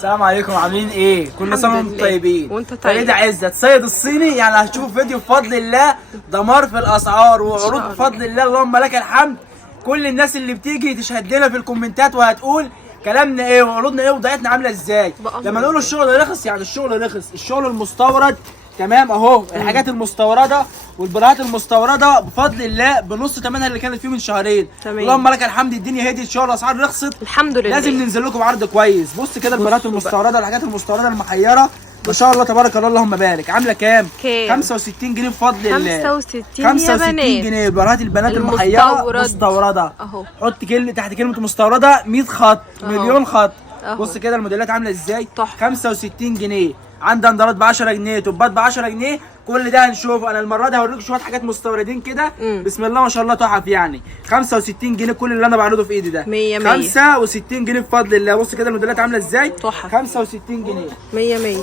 السلام عليكم، عاملين ايه؟ كل سنه وانتم طيبين. وانت طيب. فريدة عزت صيد الصيني، يعني هتشوفوا فيديو بفضل الله دمار في الاسعار وعروض بفضل الله، اللهم لك الحمد. كل الناس اللي بتيجي تشهد لنا في الكومنتات وهتقول كلامنا ايه وعروضنا ايه وضيعتنا عامله ازاي. لما نقول الشغل رخص يعني الشغل رخص، الشغل المستورد تمام اهو، الحاجات المستورده والبراءات المستورده بفضل الله بنص ثمنها اللي كانت فيه من شهرين. تمام. اللهم لك الحمد، الدنيا هديت، الشغل الاسعار رخصت الحمد لله. لازم ننزل لكم بعرض كويس. بص كده البراءات المستورده والحاجات المستورده المحيره ما شاء الله تبارك الله اللهم بارك. عامله كام؟ 65 جنيه بفضل الله. 65 جنيه براءات البنات المحيره مستورده اهو. حط كلمه تحت كلمه مستورده 100 خط مليون خط. أهو. بص كده الموديلات عامله ازاي. تحفه. 65 جنيه. عندي اندرات ب 10 جنيه، توبات ب 10 جنيه، كل ده هنشوفه. انا المره دي هوريكم شويه حاجات مستوردين كده بسم الله ما شاء الله تحف يعني. 65 جنيه كل اللي انا بعرضه في ايدي ده. 100 65 جنيه بفضل الله. بص كده الموديلات عامله ازاي. تحف. 65 جنيه. 100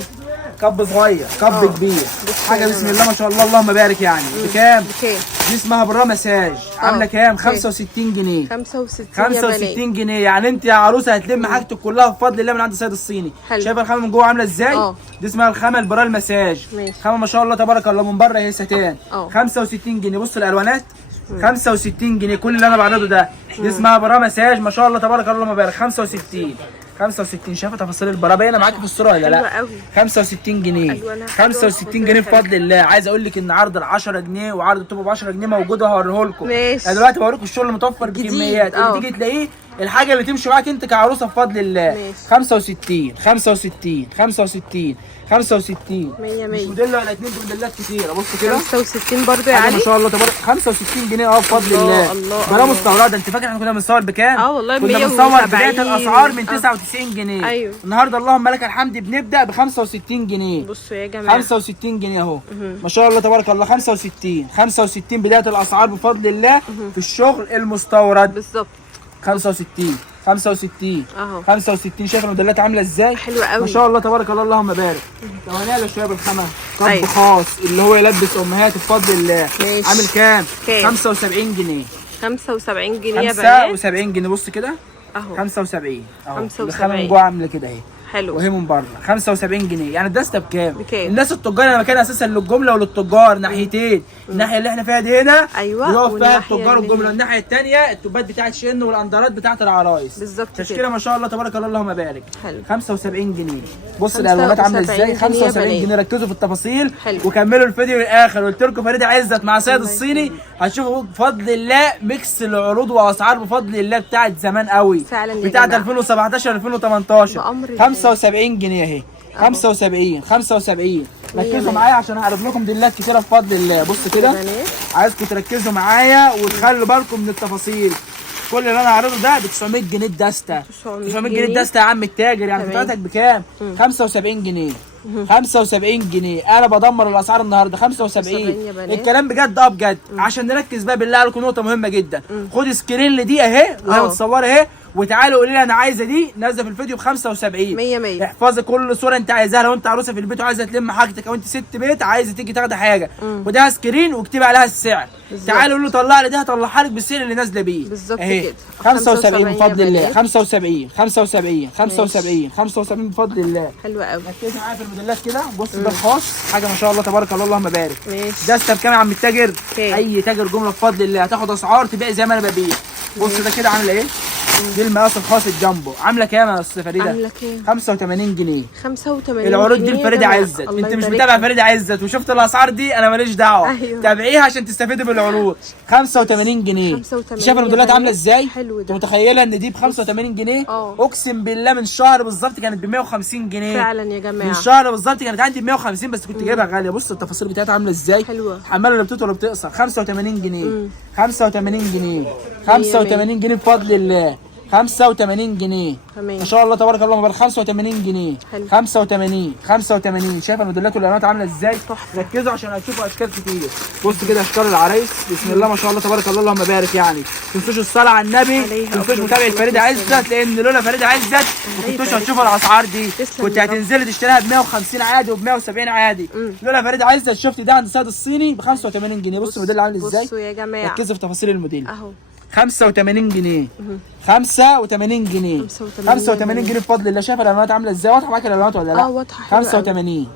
كب صغير كب كبير، حاجه بسم الله ما شاء الله اللهم بارك يعني. بكام؟ دي اسمها برا مساج. عامله كام؟ 65 جنيه. 65 جنيه. يعني انت يا عروسه هتلم حاجتك كلها بفضل الله من عند السيد الصيني. شايفه الخامه من جوه عامله ازاي؟ دي اسمها الخامه البرا المساج. خامه ما شاء الله تبارك الله. من بره هي ستان. 65 جنيه. بص الالوانات 65 جنيه كل اللي انا بعرضه ده. دي اسمها برا مساج ما شاء الله تبارك الله اللهم بارك. 65 شايفه تفاصيل البرا باينه معاكي في الصوره ولا لا؟ 65 جنيه. 65 جنيه بفضل الله. عايز اقول لك ان عرض ال 10 جنيه وعرض التوب ب 10 جنيه موجود وهوريه لكم. انا دلوقتي بوريكم الشغل المتوفر بكميات اللي تيجي تلاقيه الحاجه اللي تمشي معاك انت كعروسه بفضل الله. 65 مش موديل ولا اتنين، دول موديلات كتيره. بص كده 65 برضه يا علي ما شاء الله تبارك. 65 جنيه بفضل الله. بلا مستورده. انت فاكر احنا كنا بنصور بكام؟ والله كنا بنصور بدايه الاسعار من 99 جنيه. ايوه. النهارده اللهم لك الحمد بنبدا ب 65 جنيه. بصوا يا جماعه 65 جنيه اهو ما شاء الله تبارك الله. 65 بدايه الاسعار بفضل الله في الشغل المستورد بالظبط. 65 اهو 65 شايف الموديلات عامله ازاي؟ حلوه قوي ما شاء الله تبارك الله اللهم بارك. لو هنعلى شويه بالخامه كب خاص اللي هو يلبس امهات بفضل الله. عامل كام؟ 75 جنيه. 75 جنيه يا بنات. 75 جنيه. بص كده اهو 75 اهو. 75 الخامه من جوه عامله كده اهي. حلو. وهي من بره 75 جنيه. يعني الدسته بكام؟ بكام؟ الناس التجار انا مكان اساسا للجمله وللتجار ناحيتين. الناحيه اللي احنا فيها دي هنا بيقف فيها التجار والجمله، والناحيه الثانيه التوبات بتاعت شن والاندرات بتاعت العرايس. بالظبط كده. تشكيله ما شاء الله تبارك الله اللهم بارك. حلو. 75 جنيه. بص الالوانات عامله ازاي. 75 جنيه. ركزوا في التفاصيل. حلو. وكملوا الفيديو للاخر. قلت لكم فريدة عزت مع سيد الصيني هتشوفوا بفضل الله ميكس العروض واسعار بفضل الله بتاعت زمان قوي فعلا بتاعت 2017 2018. 75 جنيه اهي. 75 ركزوا معايا عشان هعرض لكم ديلات كتيره بفضل الله. بص كده عايزكم تركزوا معايا وتخلوا بالكم من التفاصيل. كل اللي انا هعرضه ده ب 900 جنيه الدسته. 900 جنيه الدسته يا عم التاجر. يعني بتاعتك بكام؟ 75 جنيه. 75 جنيه. انا بدمر الاسعار النهارده 75. الكلام بجد بجد. عشان نركز بقى بالله عليكم نقطه مهمه جدا. خد سكرين لدي اهي وهي متصوره اهي وتعالوا قولي لي انا عايزه دي نازله في الفيديو ب 75. 100 احفظي كل صوره انت عايزاها. لو انت عروسه في البيت وعايزه تلم حاجتك او انت ست بيت عايزه تيجي تاخدي حاجه وده سكرين واكتبي عليها السعر. تعالوا قولوا له طلع لي دي هطلعها لك بالسعر اللي نازله بيه. بالظبط كده. 75 بفضل الله. 75 بفضل الله. حلوه قوي. ركزي معايا في الموديلات كده. بص ده الخاص حاجه ما شاء الله تبارك الله اللهم بارك. ماشي. دسته بكام يا عم التاجر؟ اي تاجر جمله بفضل الله هتاخد اسعار تبيع زي ما انا ببيع. بص ده كده عامله ايه؟ دي المقاس الخاص الجامبو. عامله كام يا استاذ فريده؟ عامله كام؟ 85 جنيه. 85 العروض دي لفريده عزت. انت مش متابع فريده عزت وشفت الاسعار دي انا ماليش دعوه. أيوه. تابعيها عشان تستفيدي بالعروض. 85 جنيه. شايفه الموديلات عامله ازاي؟ حلو. انت متخيله ان دي ب 85 جنيه؟ اقسم بالله من شهر بالظبط كانت ب 150 جنيه. فعلا يا جماعه. من شهر بالظبط كانت عندي ب 150 بس كنت جايبها غاليه. بص التفاصيل بتاعتها عامله ازاي؟ حلوه. حماله اللي بتطول ولا بتقصر. 85 جنيه. 85 جنيه. 85 جنيه بفضل الله. 85 جنيه. ما شاء الله تبارك الله مبارك. 85 جنيه. 85 شايفه الموديلات والالوانات عامله ازاي؟ ركزوا عشان هتشوفوا اشكال كتير. بص كده اشكال العرايس بسم الله ما شاء الله تبارك الله اللهم بارك. يعني ما تنسوش الصلاه على النبي، ما تنسوش متابعه فريده عزت لان لولا فريده عزت ما كنتوش هتشوفوا الاسعار دي. كنت هتنزلي تشتريها ب 150 عادي وب 170 عادي. لولا فريده عزت شفت ده عند السيد الصيني ب 85 جنيه. بص الموديل عامل ازاي؟ بصوا يا جماعه. ركزوا في تفاصيل الموديل اهو 85 جنيه 85 جنيه 85 جنيه بفضل الله. شايف الالوانات عامله ازاي؟ واضحه معاك الالوانات ولا لا؟ واضحه. 85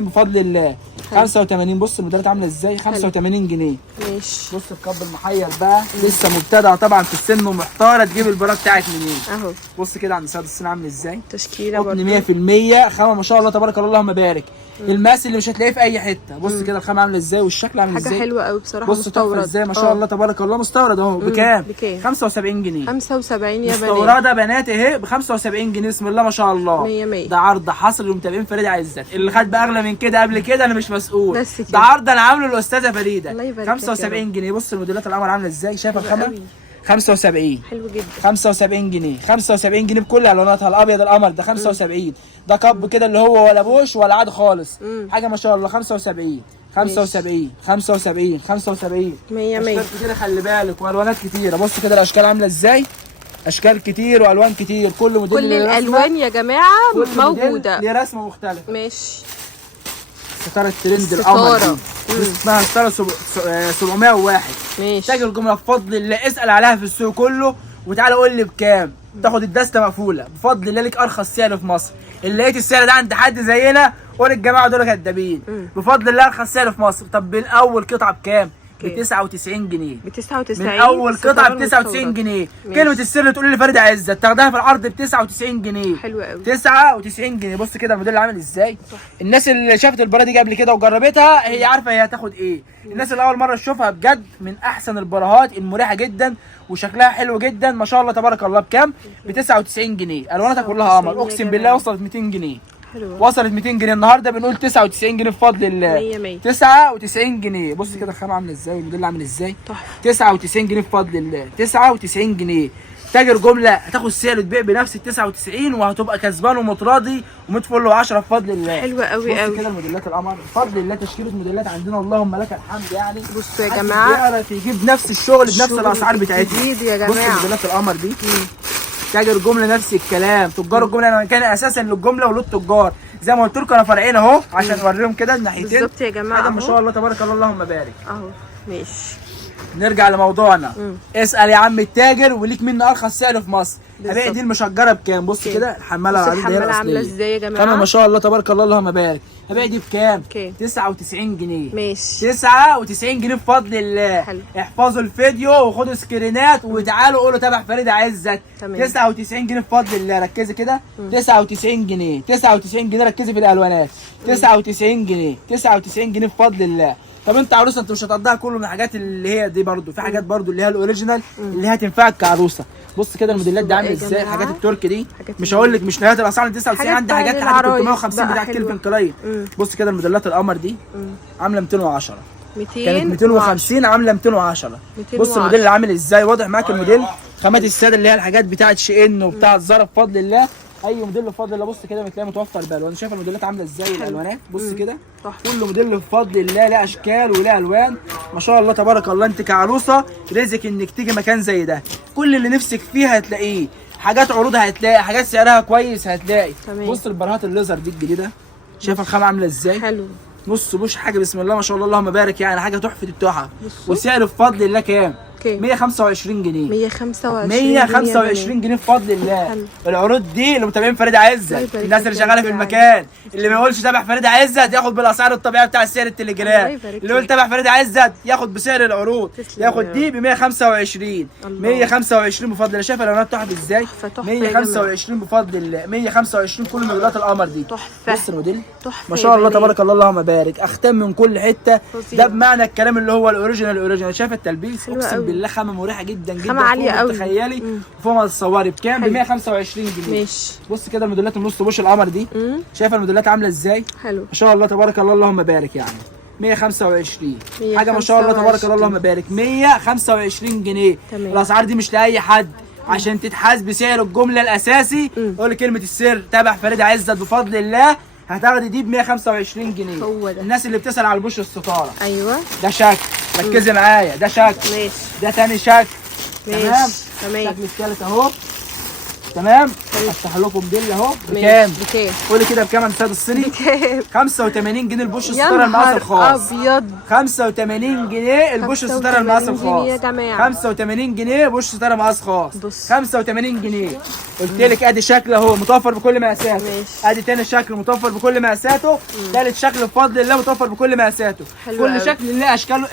بفضل الله. 85. بص الموديلات عامله ازاي؟ 85 جنيه. ماشي. بص الكب المحير بقى لسه مبتدعه طبعا في السن ومحتاره تجيب البرا بتاعك منين. اهو بص كده عند سعد الصين عامل ازاي؟ تشكيله قطن برضه 100%. خامه ما شاء الله تبارك الله اللهم بارك. المقاس اللي مش هتلاقيه في اي حته. بص كده الخامه عامله ازاي والشكل عامل ازاي. حاجه حلوه قوي بصراحه. بص تحفه ازاي ما شاء الله تبارك الله. مستورد اهو. بكام؟ 75 جنيه. 75 يا بنات. مستورده بنات اهي ب 75 جنيه. بسم الله ما شاء الله. 100. ده عرض حصر للمتابعين فريده عزت. اللي خد باغلى من كده قبل كده انا مش مسؤول. بس كده. ده عرض انا عامله للاستاذه فريده. الله يبارك 75 جنيه. بص الموديلات القمر عامله ازاي؟ شايفه الخامه؟ قوي. 75. حلو جدا. 75 جنيه. 75 جنيه بكل الواناتها. الابيض القمر ده 75. ده كب كده اللي هو ولا بوش ولا عاد خالص. حاجه ما شاء الله. 75 75 75 75. 100 اشكال كتيره خلي بالك والوانات كتيره. بص كده الاشكال عامله ازاي؟ اشكال كتير والوان كتير. كل موديل كل الالوان يا جماعه موجوده. ليه رسمه مختلفه. ماشي. ستاره الترند القمر دي اسمها ستاره 701. ماشي. تاجر الجمله بفضل الله. اسال عليها في السوق كله وتعالى قول لي بكام. تاخد الدسته مقفوله بفضل الله. ليك ارخص سعر في مصر. اللي لقيت السعر ده عند حد زينا قول الجماعه دول كدابين. بفضل الله ارخص سعر في مصر. طب بالاول قطعه بكام؟ ب 99 جنيه. ب 99 من اول قطعه ب 99 جنيه. كلمه السر تقول لي فريده عزت تاخدها في العرض ب 99 جنيه. حلو قوي. 99 جنيه. بص كده الموديل عامل ازاي؟ الناس اللي شافت البرا دي قبل كده وجربتها هي عارفه هي هتاخد ايه. الناس اللي اول مره تشوفها بجد من احسن البراهات المريحه جدا وشكلها حلو جدا ما شاء الله تبارك الله. بكام؟ ب 99 جنيه. الواناتها كلها قمر. اقسم بالله وصلت 200 جنيه. حلوة. وصلت 200 جنيه النهارده بنقول 99 جنيه بفضل الله. 100. 99 جنيه. بص كده الخامه عامله ازاي والموديل عامل ازاي. تحفه. 99 جنيه بفضل الله. 99 جنيه. تاجر جمله هتاخد سعر تبيع بنفس ال 99 وهتبقى كسبان ومتراضي ومتفل 10 بفضل الله. حلوه قوي قوي. بص كده الموديلات القمر بفضل الله. تشكيله موديلات عندنا اللهم لك الحمد يعني. بصوا يا جماعه يعرف يجيب نفس الشغل بنفس الاسعار بتاعتنا. يا جماعه. بص موديلات القمر دي. تاجر جمله نفس الكلام. تجار الجمله انا كان اساسا للجمله وللتجار زي ما قلت لكم. انا فرعين اهو عشان اوريهم كده الناحيتين بالظبط يا جماعه. حاجه ما شاء الله تبارك الله اللهم بارك. اهو ماشي. نرجع لموضوعنا. اسال يا عم التاجر وليك منه ارخص سعر في مصر. هبيع دي المشجره بكام؟ بص كده الحماله العريضه هي الاصليه. عامله ازاي يا جماعه؟ ما شاء الله تبارك الله اللهم بارك. هبيع دي بكام؟ 99 جنيه. ماشي. 99 جنيه بفضل الله. حلو. احفظوا الفيديو وخدوا سكرينات وتعالوا قولوا تابع فريده عزت. 99 جنيه بفضل الله. ركزي كده. 99 جنيه. 99 جنيه. ركزي في الالوانات. 99 جنيه. 99 جنيه بفضل الله. طب انت عروسه انت مش هتقضيها كله من الحاجات اللي هي دي برضو. في حاجات برضو اللي هي الاوريجينال اللي هتنفعك كعروسه. بص كده الموديلات دي عامله ازاي. الحاجات التركي دي مش هقول لك مش نهايه الاسعار 99. عندي حاجات لحد 350 بتاعت كلفن كلاين. بص كده الموديلات القمر دي عامله 210. كانت 250 عامله 210. بص الموديل اللي عامل ازاي. واضح معاك الموديل. خامات الساده اللي هي الحاجات بتاعت شي ان وبتاعت زارا بفضل الله. اي موديل بفضل الله. بص كده بتلاقي متوفر بالوان. شايف الموديلات عامله ازاي والالوانات. بص كده كل موديل بفضل الله له اشكال وله الوان ما شاء الله تبارك الله. انت كعروسه رزق انك تيجي مكان زي ده. كل اللي نفسك فيه هتلاقيه. حاجات عروض هتلاقي. حاجات سعرها كويس هتلاقي. بص البراهات الليزر دي الجديده. شايف الخامه عامله ازاي. حلو. نص بوش حاجه بسم الله ما شاء الله اللهم بارك يعني. حاجه تحفه التحف. وسعر بفضل الله كام؟ 125 جنيه. 125 جنيه بفضل الله. حلو. العروض دي اللي متابعين فريده عزت. الناس اللي شغاله في المكان اللي ما يقولش تابع فريده عزت ياخد بالاسعار الطبيعيه بتاع سعر التليجرام. اللي يقول تابع فريده عزت ياخد بسعر العروض. ياخد دي ب 125. 125 بفضل الله. شايف الالوانات تحفه ازاي. 125 بفضل الله. 125 كل موديلات القمر دي. تحفه. بص الموديل ما شاء الله تبارك الله اللهم بارك. اختام من كل حته. ده بمعنى الكلام اللي هو الاوريجينال. شايف التلبيس اقسم بالله خامه مريحه جدا جدا. خامه عاليه قوي. تخيلي وفوق ما تتصوري بكام؟ ب 125 جنيه. ماشي. بص كده الموديلات النص بوش القمر دي. شايفه الموديلات عامله ازاي. حلو ما شاء الله تبارك الله اللهم بارك يعني. 125 حاجه ما شاء الله تبارك الله اللهم بارك. 125 جنيه. الاسعار دي مش لاي حد. عشان تتحاز بسعر الجمله الاساسي قول كلمه السر تابع فريده عزت بفضل الله. هتاخدي دي ب 125 جنيه. هو ده. الناس اللي بتسال على البوش الستاره. ايوه ده شكل. ركزي معايا. ده شكل. ماشي. ده تاني شكل. تمام. الشكل الثالث اهو. تمام. افتح لكم ديل اهو بكام؟ بكام؟ قولي كده بكام يا استاذ الصيني؟ بكام؟ 85 جنيه البوش يا الستاره المقاس نهار الخاص. ابيض. 85 جنيه البوش الستاره المقاس الخاص يا جماعه. 85 جنيه بوش ستاره مقاس خاص. بص 85 جنيه. قلت لك ادي شكل اهو متوفر بكل مقاساته. ماشي. ادي تاني شكل متوفر بكل مقاساته. تالت شكل بفضل الله متوفر بكل مقاساته. كل أوي. شكل ليه اشكال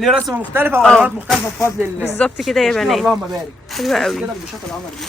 ليه رسمه مختلفه والوانات مختلفه بفضل الله. بالظبط كده يا بنات. اللهم بارك. حلوه قوي. كده البوشات القمر دي.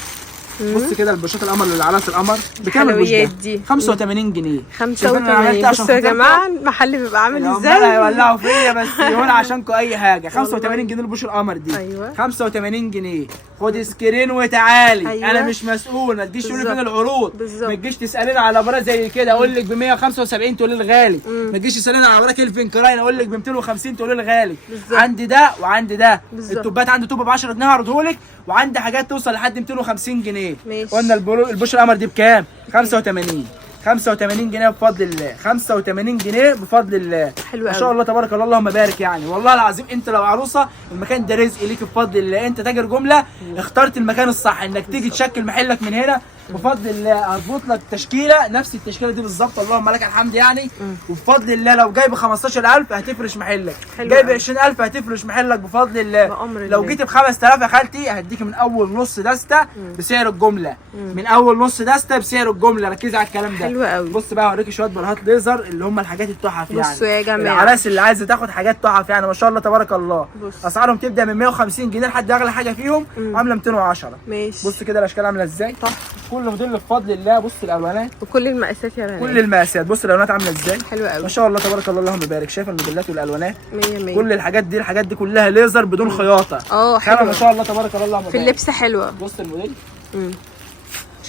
بص كده البوشات القمر اللي على القمر بكام البوش الحلويات ده؟ دي 85 جنيه. 85. بصوا يا جماعه المحل بيبقى عامل هم ازاي. هيولعوا فيا بس هنا عشانكم اي حاجه. 85 جنيه البوش القمر دي. أيوة. 85 جنيه. خد سكرين وتعالي. أيوة. انا مش مسؤول. ما تجيش تقولي فين العروض. بالظبط. ما تجيش تساليني على برا زي كده اقول لك ب 175 تقولي لي غالي. ما تجيش تساليني على برا كيلفين كراين اقول لك ب 250 تقولي لي غالي. بالظبط. عندي ده وعندي ده. بالظبط. التوبات عندي توب ب 10 جنيه هعرضه لك وعندي حاجات توصل لحد 250 جنيه. ماشي. قلنا البوش القمر دي بكام؟ 85. 85 جنيه بفضل الله. 85 جنيه بفضل الله. حلو ما قوي. شاء الله تبارك الله اللهم بارك. يعني والله العظيم انت لو عروسه المكان ده رزق ليك بفضل الله. انت تاجر جمله اخترت المكان الصح انك تيجي تشكل محلك من هنا بفضل الله. هظبط لك تشكيله نفس التشكيله دي بالظبط اللهم لك الحمد يعني. وبفضل الله لو جايب 15,000 هتفرش محلك. جايب 20,000 هتفرش محلك بفضل الله. لو جيت ب 5,000 يا خالتي هديك من اول نص دسته بسعر الجمله. من اول نص دسته بسعر الجمله. ركزي على الكلام ده. حلو قوي. بص بقى هوريكي شويه بلاهات ليزر اللي هم الحاجات التحف يعني. بصوا يا جماعه العراس اللي عايزه تاخد حاجات تحف يعني ما شاء الله تبارك الله. بص. اسعارهم تبدا من 150 جنيه لحد اغلى حاجه فيهم عامله 210. ماشي. بص كده الاشكال عامله ازاي. تحفه. كل موديل بفضل الله. بص الالوانات وكل المقاسات يا بنات. كل المقاسات. بص الالوانات عامله ازاي. حلو قوي. ما شاء الله تبارك الله اللهم بارك. شايفه الموديلات والالوانات 100 100. كل الحاجات دي كلها ليزر بدون خياطه. حلوه ما شاء الله تبارك الله اللهم بارك. في اللبس حلوه. بص الموديل. امم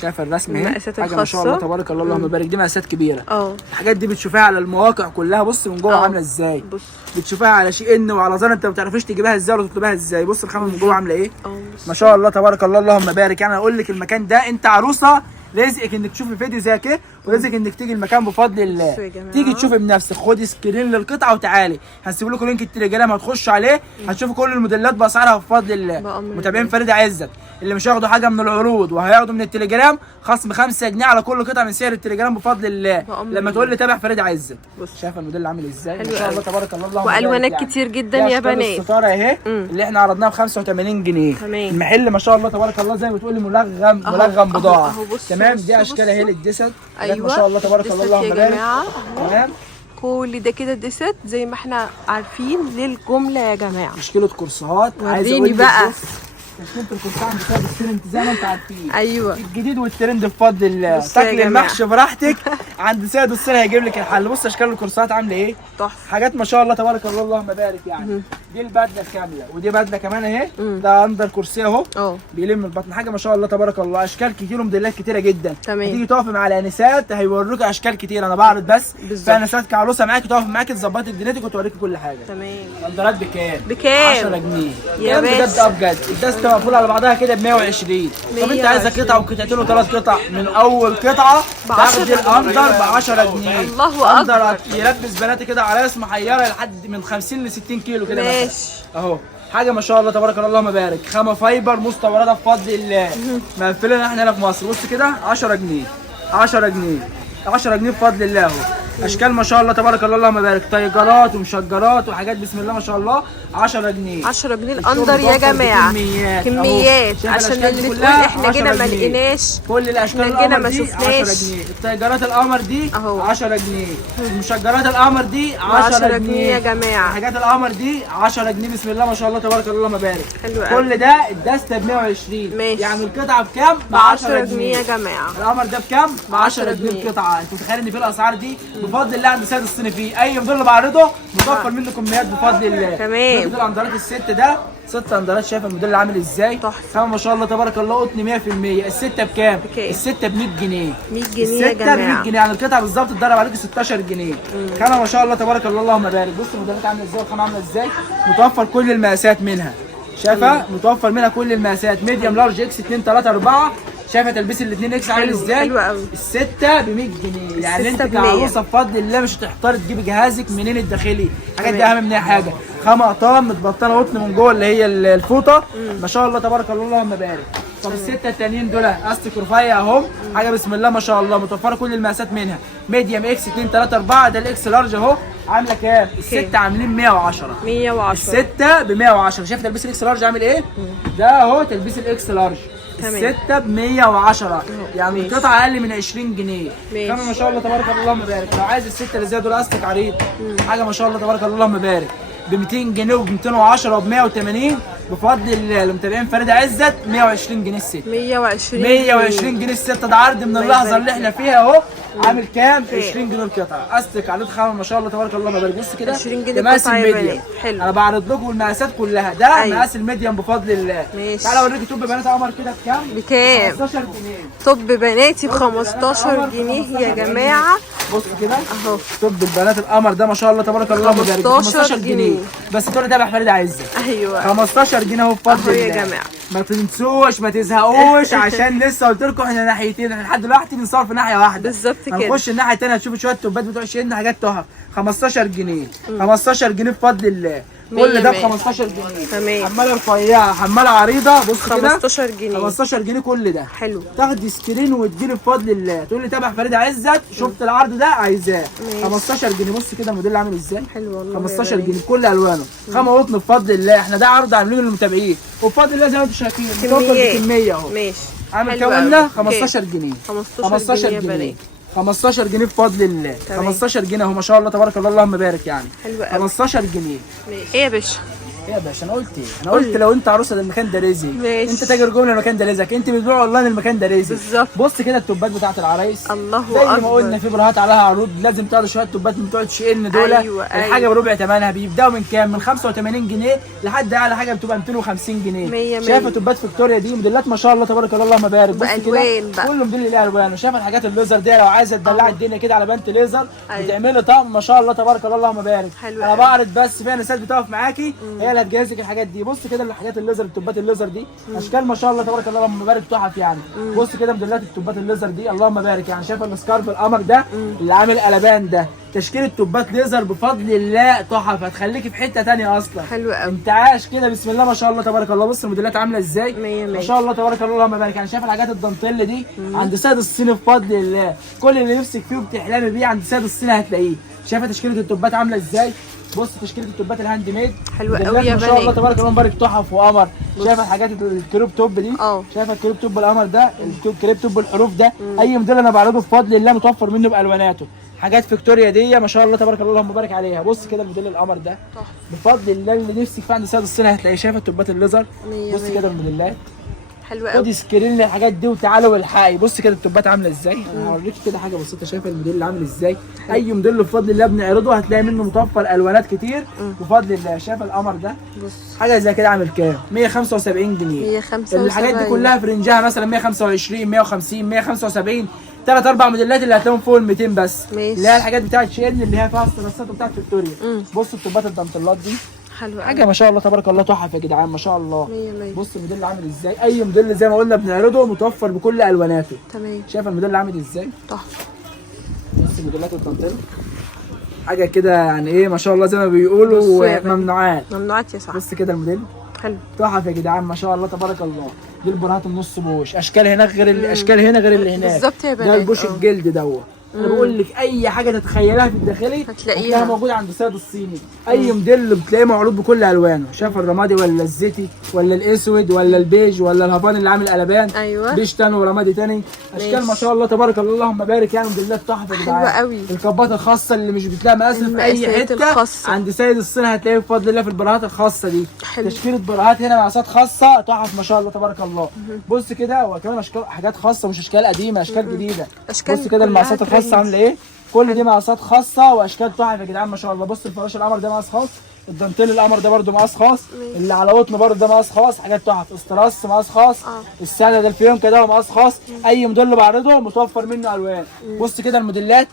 شايفه الرسم اهي المقاسات حاجه ما شاء الله تبارك الله اللهم بارك. دي مقاسات كبيره. الحاجات دي بتشوفيها على المواقع كلها. بص من جوه عامله ازاي. بص بتشوفيها على شي ان وعلى زر انت ما بتعرفيش تجيبها ازاي ولا تطلبها ازاي. بص الخامه من جوه عامله ايه. ما شاء الله تبارك الله اللهم بارك. يعني اقول لك المكان ده انت عروسه رزقك انك تشوفي فيديو زي كده ورزقك انك تيجي المكان بفضل الله. تيجي تشوفي بنفسك. خدي سكرين للقطعه وتعالي. هنسيب لكم لينك التليجرام هتخشوا عليه هتشوفوا كل الموديلات باسعارها بفضل الله. متابعين فريده عزت اللي مش هياخدوا حاجه من العروض وهياخدوا من التليجرام خصم 5 جنيه على كل قطعه من سعر التليجرام بفضل الله. لما تقول لي تابع فريده عزت. شايفه الموديل عامل ازاي. ما شاء الله تبارك الله اللهم بارك. والوانات كتير جدا يا بنات. الستاره اهي اللي احنا عرضناها ب 85 جنيه. المحل ما شاء الله تبارك الله زي ما بتقولي ملغم بضاعه. تمام. دي اشكال اهي للجسد. ما شاء الله تبارك الله اللهم بارك. تمام. كل ده كده ديست زي ما احنا عارفين للجمله يا جماعه. تشكيله كورسات. عايز اقول بقى تشكيله الكورسات بسبب الترند زي ما انتم عارفين. ايوه الجديد والترند بفضل الله. تاكل المحشي براحتك عند سيد الصيني هيجيب لك الحل. بص اشكال الكورسات عامله ايه. تحفه. حاجات ما شاء الله تبارك الله اللهم بارك يعني. دي البدله الكامله ودي بدله كمان اهي. ده اندر كرسي اهو بيلم البطن. حاجه ما شاء الله تبارك الله. اشكال كتير وموديلات كتيره جدا. تيجي تقفي مع الانسات هيوروك اشكال كتير. انا بعرض بس في انسات كعروسه معاكي تقف معاكي تظبطي دنيتك وتوريكي كل حاجه. تمام. الاندرات بكام؟ بكام؟ 10 جنيه. يا بجد بجد. الدسته مقفوله على بعضها كده ب 120. طب انت عايزه قطعه وقطعتين وثلاث قطع من اول قطعه تاخدي الاندر ب 10 جنيه. الله اكبر. يلبس بناتي كده عرايس محيره لحد من 50 ل 60 كيلو كده. ماشي. اهو حاجه ما شاء الله تبارك الله اللهم بارك. خامه فايبر مستورده بفضل الله. مقفلين احنا هنا في مصر. بص كده 10 جنيه 10 جنيه 10 جنيه بفضل الله اهو. اشكال ما شاء الله تبارك الله اللهم بارك. تايجرات ومشجرات وحاجات بسم الله ما شاء الله 10 جنيه. 10 جنيه الاندر يا جماعه. كميات عشان اللي تقول احنا جينا ما لقيناش. كل الاشكال القمر ما شفناش 10 جنيه. التايجرات القمر دي 10 جنيه. المشجرات القمر دي 10 جنيه يا جماعه. حاجات القمر دي 10 جنيه بسم الله ما شاء الله تبارك الله اللهم بارك. حلو قوي. كل ده الدسته ب 120. ماشي. يعني القطعه بكام؟ ب 10 جنيه يا جماعه. القمر ده بكام؟ ب 10 جنيه القطعه. انتوا متخيلين ان في الاسعار دي بفضل الله عند سيد الصيني فيه اي موديل بعرضه متوفر منه كميات بفضل الله. تمام. موديل اندرات الست ده 6 اندرات. شايف الموديل عامل ازاي. تحفه ما شاء الله تبارك الله. قطن 100%. السته بكام؟ السته ب 100 جنيه. 100 جنيه يا السته جماعه. ب 100 جنيه. يعني القطعه بالظبط تضرب عليك 16 جنيه. خامه ما شاء الله تبارك الله اللهم بارك. بص الموديلات عامله ازاي والخامه عامله ازاي. متوفر كل المقاسات منها. شايفه متوفر منها كل المقاسات. ميديوم لارج اكس 2 3 4. شايفه تلبيس الاثنين اكس عامل ازاي. حلو قوي. السته ب 100 جنيه. يعني انت كعروسه بفضل الله مش هتحتار تجيبي جهازك منين الداخلي. الحاجات دي اهم من اي حاجه. خامه قطان متبطنه قطن من جوه اللي هي الفوطه. ما شاء الله تبارك الله اللهم بارك. طب السته التانيين دول استك رفيع اهم، حاجه بسم الله ما شاء الله، متوفره كل المقاسات منها ميديوم اكس 2 3 4. ده الاكس لارج اهو، عامله كام؟ السته عاملين 110. 110 السته ب 110. شايف تلبيس الاكس لارج عامل ايه؟ ده اهو تلبيس الاكس لارج. السته ب 110 يعني القطعه اقل من 20 جنيه. كمان ما شاء الله تبارك الله اللهم بارك. لو عايز السته اللي زي دول استك عريض، حاجه ما شاء الله تبارك الله اللهم بارك، ب 200 جنيه وب 210 وب 180 بفضل المتابعين فريده عزت. 120 جنيه الست. 120 جنيه الست. ده عرض من اللحظه اللي احنا فيها اهو. عامل كام؟ 20 جنيه القطعه. استك عريض خامه ما شاء الله تبارك الله ما بارك. بص كده 20 جنيه مقاس الميديم. حلو. انا بعرض لكم المقاسات كلها. ده مقاس الميديم بفضل الله. تعالى اوريك توب بنات قمر كده بكام؟ بكام؟ 15 جنيه. توب بناتي ب 15 جنيه يا جماعه. بص كده اهو توب البنات القمر ده ما شاء الله تبارك الله ما بارك. 15 جنيه بس. تقول تابع فريده عزت. ايوه 15 جنيه اهو بفضل الله يا جماعه. ما تنسوش ما تزهقوش عشان لسه قلت لكم احنا ناحيتين. احنا لحد دلوقتي بنصور في ناحيه واحده بالظبط كده. هنخش الناحيه الثانيه هتشوفوا شويه توبات بتوع شيلنا حاجات تحف. 15 جنيه 15 جنيه بفضل الله. كل ده ب 15 جنيه. تمام. حماله رفيعه حماله عريضه. بص كده 15 جنيه 15 جنيه كل ده. حلو. تاخدي سكرين وتجيلي بفضل الله تقول لي تابع فريده عزت شفت العرض ده عايزاه. 15 جنيه. بص كده الموديل عامل ازاي. حلو والله 15 جنيه بكل الوانه. خامه قطن بفضل الله. احنا ده عرض عاملينه للمتابعين وبفضل الله زي ما انتم شايفين متوفر بكميه اهو. ماشي. عامل كام قلنا؟ 15 جنيه. 15 جنيه 15 جنيه بفضل الله. 15 جنيه اهو ما شاء الله تبارك الله اللهم بارك يعني. حلو قوي. 15 جنيه. ماشي. ايه يا باشا؟ ايه يا باشا انا قلت ايه؟ انا قلت لو انت عروسه ده المكان ده رزق. ماشي. انت تاجر جمله المكان ده رزقك. انت بتبيع اونلاين المكان ده رزق. بالظبط. بص كده التوبات بتاعت العرايس. الله زي اكبر. ما قلنا في براهات عليها عروض لازم تاخدوا شويه توبات من بتوع شي دول. أيوة. الحاجه بربع ثمنها. بيبداوا من كام؟ من 85 جنيه لحد اعلى حاجه بتبقى 250 جنيه. شايفه توبات فيكتوريا دي موديلات ما شاء الله تبارك الله اللهم بارك. بص بالوان بقى كل موديل ليه الوان. وشايفه الحاجات الليزر دي لو عايزه تدلعي الدنيا كده على بنت ليزر وتعملي طقم ما شاء الله تبارك الله اللهم بارك. انا بعرض بس فيها نسات بتقف معاكي هي اللي هتجهز لك الحاجات دي. بص كده الحاجات الليزر التوبات الليزر دي اشكال ما شاء الله تبارك الله اللهم بارك تحف يعني. بص كده موديلات التوبات الليزر دي اللهم بارك يعني. شايفه السكارف القمر ده اللي عامل قلبان ده تشكيل التوبات ليزر بفضل الله تحف. هتخليكي في حته ثانيه اصلا. حلو قوي. انت عايش كده بسم الله ما شاء الله تبارك الله. بص الموديلات عامله ازاي ما شاء الله تبارك الله اللهم بارك يعني. شايف الحاجات الدانتيل دي عند سيد الصيني بفضل الله. كل اللي نفسك فيه وبتحلمي بيه عند سيد الصيني هتلاقيه. شايفه تشكيله التوبات عامله ازاي. بص تشكيله التوبات الهاند ميد حلوه قوي يا ما شاء الله تبارك الله مبارك تحف وقمر. شايفه الحاجات الكروب توب دي. شايفه الكروب توب القمر ده الكروب توب الحروف ده. اي موديل انا بعرضه بفضل الله متوفر منه بالواناته. حاجات فيكتوريا دي ما شاء الله تبارك الله اللهم بارك عليها. بص كده الموديل القمر ده بفضل الله اللي نفسك فيه عند سيد الصيني هتلاقيه. شايفه التوبات الليزر. بص كده الموديلات حلوه قوي. خدي سكرين للحاجات دي وتعالوا والحقي. بص كده التوبات عامله ازاي. انا هوريك كده حاجه بسيطه. شايفه الموديل اللي عامل ازاي. اي موديل بفضل الله بنعرضه هتلاقي منه متوفر الوانات كتير بفضل الله. شايفه القمر ده بص حاجه زي كده عامل كام؟ 175 جنيه. 175. الحاجات دي كلها في رنجها مثلا 125 150 175. ثلاث اربع موديلات اللي هتلاقيهم فوق ال 200 بس. اللي هي الحاجات بتاعت شين اللي هي فيها الستراسات بتاعت فيكتوريا. بصوا التوبات الدانتلات دي حلوه حاجه ما شاء الله تبارك الله تحف يا جدعان ما شاء الله. مية. بص الموديل عامل ازاي. اي موديل زي ما قلنا بنعرضه متوفر بكل الواناته. تمام. شايف الموديل عامل ازاي. تحفه. بص موديلات الدانتيل حاجه كده يعني ايه ما شاء الله زي ما بيقولوا ممنوعات يا صاحبي. بص كده الموديل حلو تحف يا جدعان ما شاء الله تبارك الله. دي البراهات النص بوش. اشكال هناك غير الاشكال هنا غير اللي هناك. بالظبط يا بنات. ده البوش الجلد دوت. انا بقول لك اي حاجه تتخيلها في الداخلي هتلاقيها موجوده عند سيد الصيني. اي موديل بتلاقيه معروض بكل الوانه. شايف الرمادي ولا الزيتي ولا الاسود ولا البيج ولا الهافان اللي عامل قلبان. ايوه بيج تاني ورمادي تاني. اشكال ما شاء الله تبارك الله اللهم بارك يعني موديلات تحفه يا جدعان. حلوه قوي. الكبات الخاصه اللي مش بتلاقي مقاس في اي حته الخاصة. عند سيد الصيني هتلاقيه بفضل الله في البراهات الخاصه دي. حلو. تشكيله براهات هنا مقاسات خاصه تحف ما شاء الله تبارك الله. بص كده وكمان اشكال حاجات خاصه مش اشكال قديمه اشكال جديده. بص كده المقاسات الخاصه عامله ايه. كل دي مقاسات خاصه واشكال تحف يا جدعان ما شاء الله. بص الفراش القمر ده مقاس خاص. الدانتيل القمر ده برده مقاس خاص. اللي على قطن برده ده مقاس خاص. حاجات تحف. استراس مقاس خاص. الساده ده الفيونكه ده مقاس خاص. اي موديل بعرضه متوفر منه الوان. بص كده الموديلات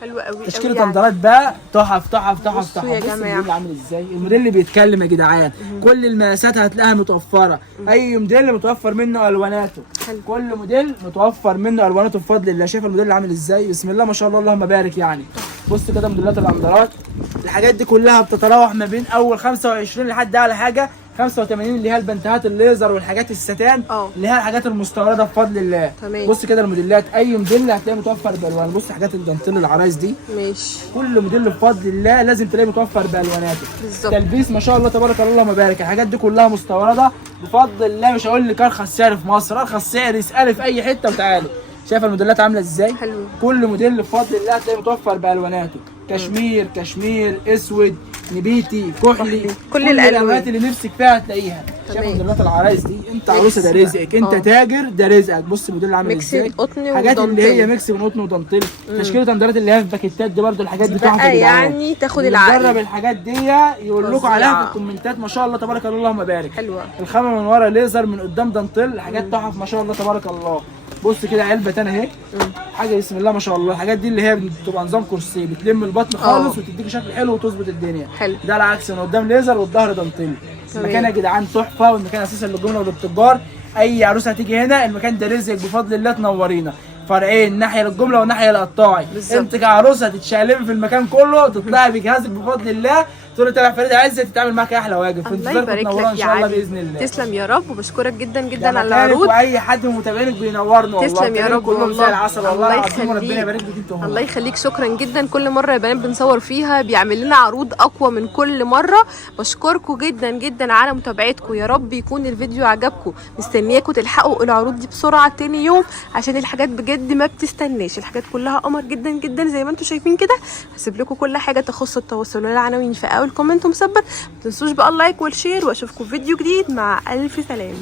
حلو قوي تشكيله طندرات بقى تحف تحف تحف تحف. يا بص جماعه الموديل عامل ازاي، الموديل اللي بيتكلم يا جدعان. كل المقاسات هتلاقيها متوفره، اي موديل متوفر منه الواناته. حلو. كل موديل متوفر منه الواناته بفضل الله. شايف الموديل عامل ازاي؟ بسم الله ما شاء الله اللهم بارك يعني. بص كده موديلات الاندرات، الحاجات دي كلها بتتراوح ما بين اول 25 لحد اعلى حاجه 85 اللي هي البنتهات الليزر والحاجات الستان اللي هي الحاجات المستورده بفضل الله. تمام. بص كده الموديلات، اي موديل هتلاقيه متوفر بالوان. بص حاجات الدانتيل العرايس دي ماشي، كل موديل بفضل الله لازم تلاقيه متوفر بالواناته. بالظبط. تلبيس ما شاء الله تبارك الله اللهم بارك، الحاجات دي كلها مستورده بفضل الله. مش هقول لك ارخص سعر في مصر، ارخص سعر اسالي في اي حته وتعالي. شايف الموديلات عامله ازاي؟ حلو. كل موديل بفضل الله هتلاقيه متوفر بالواناته، كشمير اسود نبيتي كحلي، كل الالوانات اللي نفسك فيها هتلاقيها. شايف موديلات العرايس دي؟ انت عروسه ده رزقك، انت تاجر ده رزقك. بص الموديل عامل ازاي، ميكس قطن حاجات اللي هي ميكس بين قطن ودانتيل. تشكيله طندرات اللي هي في باكيتات دي برده الحاجات دي تحفه يعني تاخد العقل. جرب الحاجات دي يقول لكم عليها في الكومنتات. ما شاء الله تبارك الله اللهم بارك. حلوه. الخامه من ورا ليزر، من قدام دانتيل، حاجات تحف ما شاء الله تبارك الله. بص كده علبه تاني اهي، حاجه بسم الله ما شاء الله. الحاجات دي اللي هي بتبقى نظام كرسي، بتلم البطن خالص وتديك شكل حلو وتظبط الدنيا. حلو. ده العكس، من قدام ليزر والظهر دانتيل. المكان يا جدعان تحفه، والمكان اساسا للجمله وللتجار. اي عروسه هتيجي هنا المكان ده رزقك بفضل الله. تنورينا فرعين، ناحيه للجمله وناحيه للقطاعي. انت كعروسه هتتشقلبي في المكان كله، تطلعي بجهازك بفضل الله، تقول لي فريده عزت تتعامل معاك احلى واجب. في انتظارك تنورونا ان شاء الله باذن الله. تسلم يا رب، وبشكرك جدا جدا على العروض. واي حد من متابعينك بينورنا والله. تسلم يا رب كلهم زي العسل والله الله العظيم، وربنا يخليك. يبارك لك انت وهم. الله يخليك، شكرا جدا. كل مره يا بنات بنصور فيها بيعمل لنا عروض اقوى من كل مره. بشكركم جدا جدا على متابعتكم، يا رب يكون الفيديو عجبكم. مستنياكم تلحقوا العروض دي بسرعه تاني يوم، عشان الحاجات بجد ما بتستناش. الحاجات كلها قمر جدا جدا زي ما انتم شايفين كده. هسيب لكم كل حاجه تخص التواصل والعناوين في اول كومنت مثبت. ما تنسوش بقى اللايك والشير، واشوفكم في فيديو جديد. مع الف سلامه.